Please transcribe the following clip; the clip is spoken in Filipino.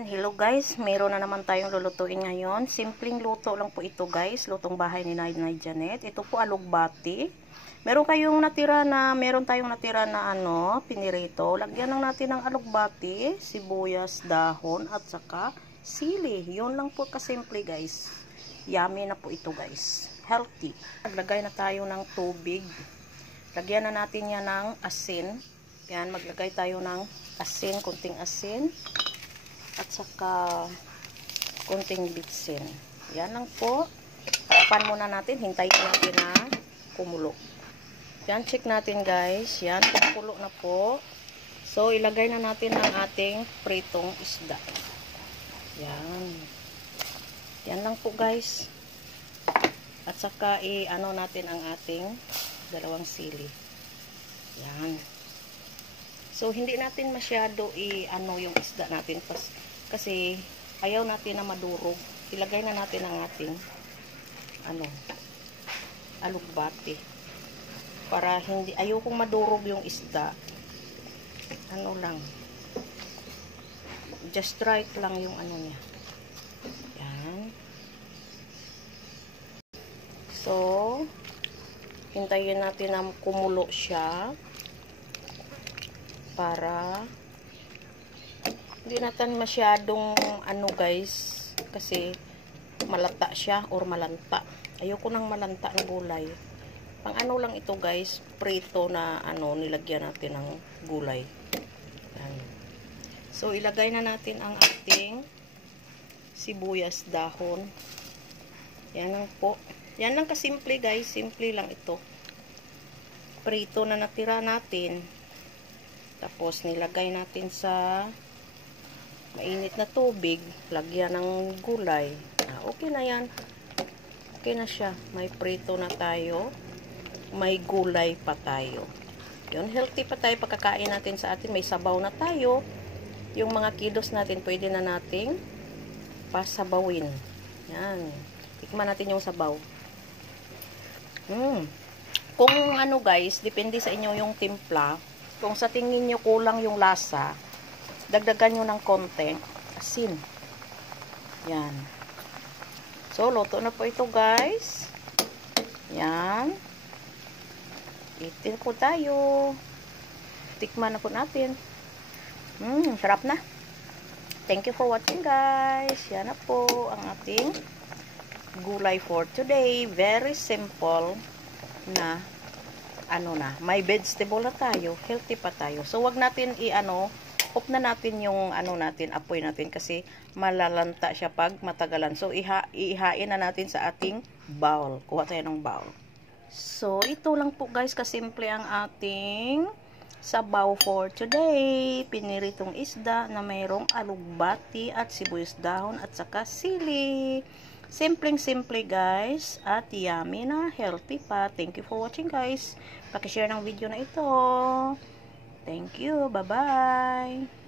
Yan, hello guys, meron na naman tayong lulutuin ngayon. Simpleng luto lang po ito guys, lutong bahay ni Nay Janet. Ito po alugbati. Meron tayong natira na pinirito. Lagyan lang natin ng alugbati, sibuyas, dahon at saka sili. Yun lang po kasimple guys. Yummy na po ito guys. Healthy. Naglagay na tayo ng tubig. Lagyan na natin yan ng asin. Yan, maglagay tayo ng asin, kunting asin. At saka kunting bitsin. Yan lang po. Takpan muna natin. Hintayin natin na kumulo. Yan, check natin guys. Yan, kumulo na po. So, ilagay na natin ang ating pritong isda. Yan. Yan lang po guys. At saka natin ang ating dalawang sili. Yan. So, hindi natin masyado yung isda natin kasi ayaw natin na madurog. Ilagay na natin ang ating alugbati. Para ayokong madurog yung isda. Just right lang yung niya. Yan. So, hintayin natin na kumulo siya. Para hindi natin masyadong guys, kasi malata siya or malanta. Ayoko nang malanta na gulay. Pang lang ito guys, prito na nilagyan natin ng gulay. Yan. So ilagay na natin ang ating sibuyas, dahon. Yan lang po. Yan lang kasimple guys, simple lang ito. Prito na natira natin. Tapos, nilagay natin sa mainit na tubig. Lagyan ng gulay. Okay na yan. Okay na siya. May prito na tayo. May gulay pa tayo. Yun, healthy pa tayo pagkakain natin sa atin. May sabaw na tayo. Yung mga kilos natin, pwede na nating pasabawin. Yan. Tikman natin yung sabaw. Kung guys, depende sa inyo yung timpla. Kung sa tingin nyo kulang yung lasa, dagdagan nyo ng konti asin. Yan. So, luto na po ito guys. Yan. Itin po tayo. Tikman na po natin. Sarap na. Thank you for watching guys. Yan na po ang ating gulay for today. Very simple na may vegetable na tayo, healthy pa tayo. So, wag natin off na natin yung apoy natin kasi malalanta siya pag matagalan. So, ihain na natin sa ating bowl. Kuha tayo ng bowl. So, ito lang po guys, kasimple ang ating sabaw for today. Piniritong isda na mayroong alugbati at sibuyas dahon at saka sili. Simpleng-simple guys, at yummy na, healthy pa. Thank you for watching guys. Paki-share ng video na ito. Thank you, bye-bye.